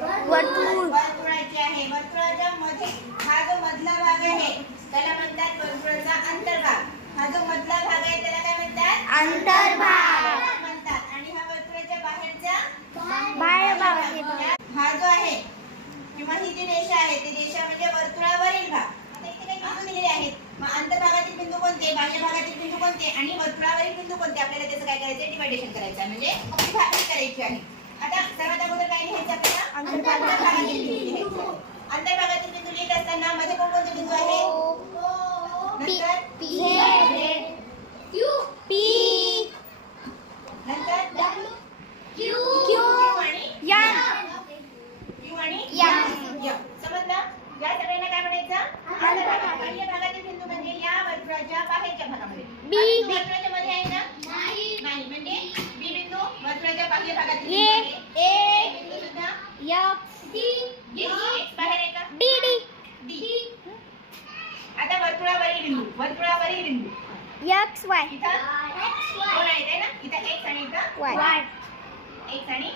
वर्तुळ आहे. वर्तुळाच्या मध्ये हा जो मधला भाग आहे त्याला म्हणतात वर्तुळाचा अंतर्भाग. हा जो मधला भाग आहे त्याला काय म्हणतात? अंतर्भाग. म्हणतात. आणि हा वर्तुळाच्या बाहेरचा बाहेर भाग हा जो आहे किंवा ही जी रेषा आहे ती रेषा म्हणजे वर्तुळावरील भाग. आता इथे काही बिंदू दिलेले आहेत. मग अंतर्भागातील बिंदू कोणते? बाह्य भागातील बिंदू कोणते? आणि वर्तुळावरील बिंदू कोणते? आपल्याला त्याचं काय करायचं डिवायडेशन करायचं म्हणजे विभागणी करायची आहे. आता मध्ये कोणकोणते बिंदू आहेत पी नंतर? पी पी नंतर? क्यू Q आणि यन Q आणि. यम. समजलं? या सगळ्यांना काय म्हणायचं? अंतर्भाग बाह्य भागातील बिंदू म्हणजे या वर्तुळाच्या बाहेरच्या भागामध्ये. बी. आता वर्तुळाच्या मध्ये आहे ना? नाही. म्हणजे बी बिंदू वर्तुळाच्या बाह्य भागातील ए. ರಿಂಗು वर्तुळावर रिंगू एक्स वाय इथं कोण आहे ना इथं एक्स आणि इथं वाय एक्स आणि